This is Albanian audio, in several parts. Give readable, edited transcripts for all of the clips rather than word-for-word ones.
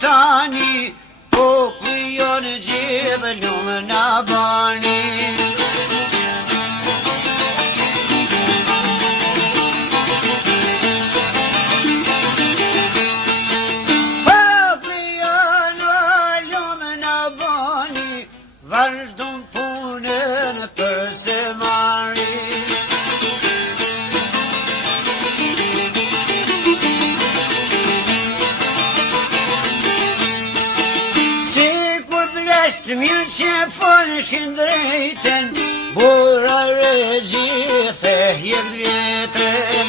tani, po kujon gjibë lumë në bani. Vazhdon punën për se marri. Si kur blest mirë që folëshin drejten, bura regjithe jep vjetën.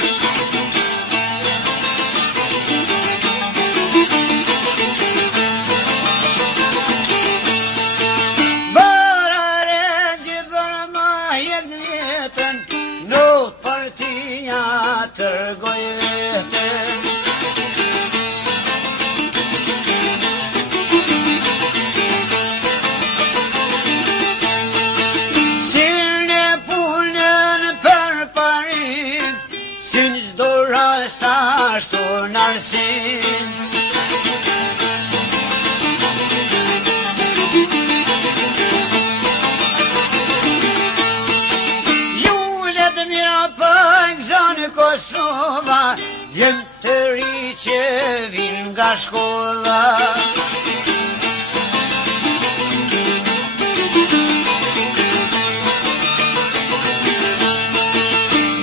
Tërgoj vetën. Silne punën për parin, si në çdo rast ashtu narsin. Julet mira për gëzonë Kosova, jem të ri që vin nga shkolla.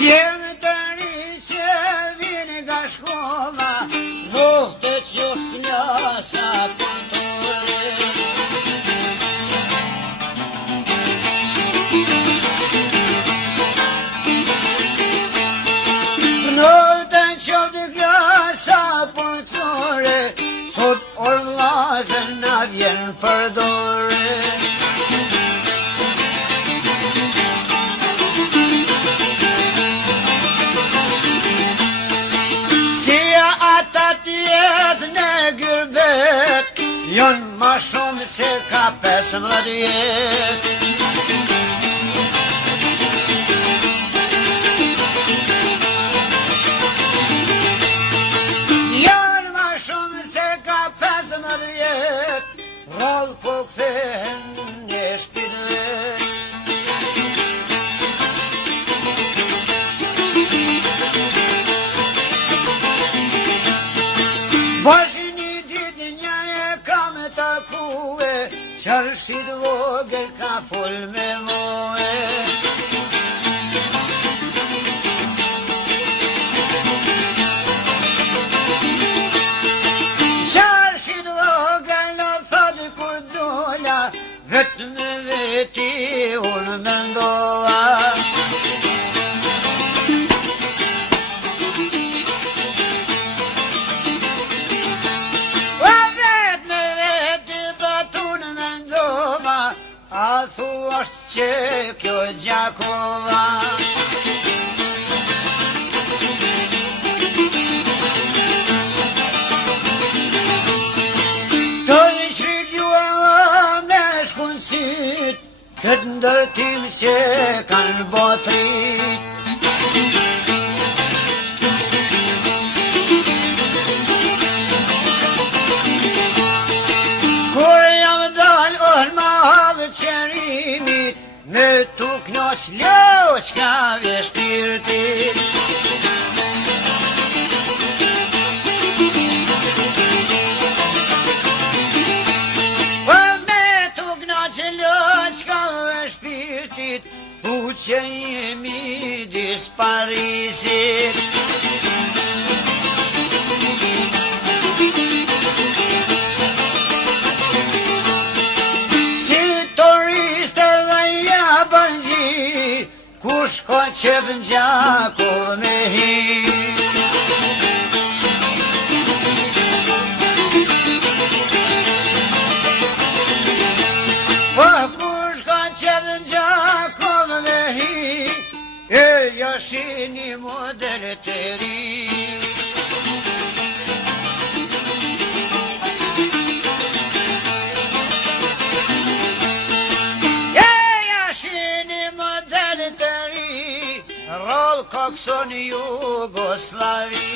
Jem të ri që vin nga shkolla, nuk të qoftë klasa punëtore. Nuk të qoftë klasa punëtore, sot orvllazën na vjen përdore. Si ata tjetë në gërbet, jon ma shumë se ka 15 jetë. Roll po kthehen në shtëpi. Bashkë një ditë njëre kam takue, çarshit vogël ka fol me moe. Vetë me veti unë mendova. Vetë me veti të unë mendova, a thuasht që kjo Gjakova. Këtë ndërtim që kanë botrit. Kur jam dal orma halë qerimit, me tu knoq loqkave shpirtit. Që jemi disparisit. Si turiste dhe jabanji, kush ka qef në Gjakov me hi. Shini model të ri. Shini model të ri, rol kokson Jugoslavi.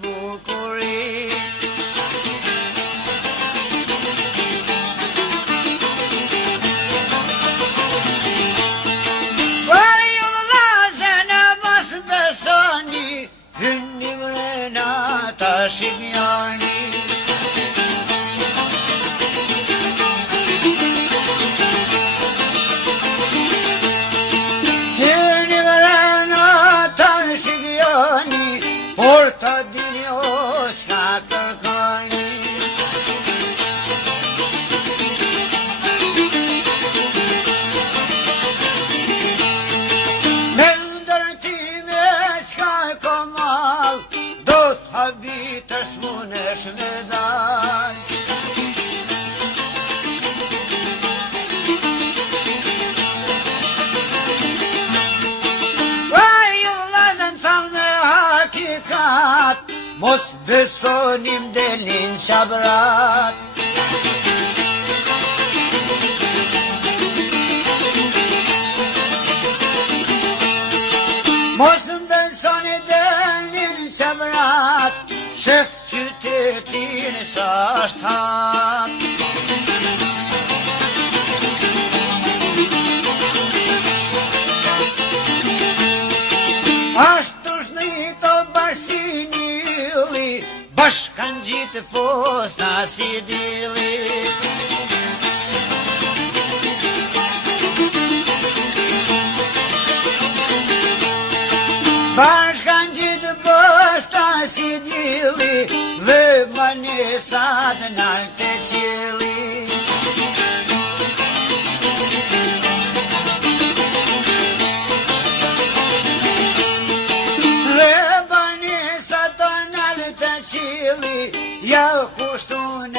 bukuri. Për ju vllazën e mos besoni, hyni mrena ta shikjani. Por ta dini o qka kërkoni. Me ndërtime qka e komal, do t'habitës munesh me dal. Mos besonim delin qabrat. Mos besoni delin qabrat, shef qytetin sa është hap. Ashtu shnito bashkësini, bashk kanë gjitë posta si dili. Bashk kanë gjitë posta si dili, dhe manesat nalë të qili. Ja kushtun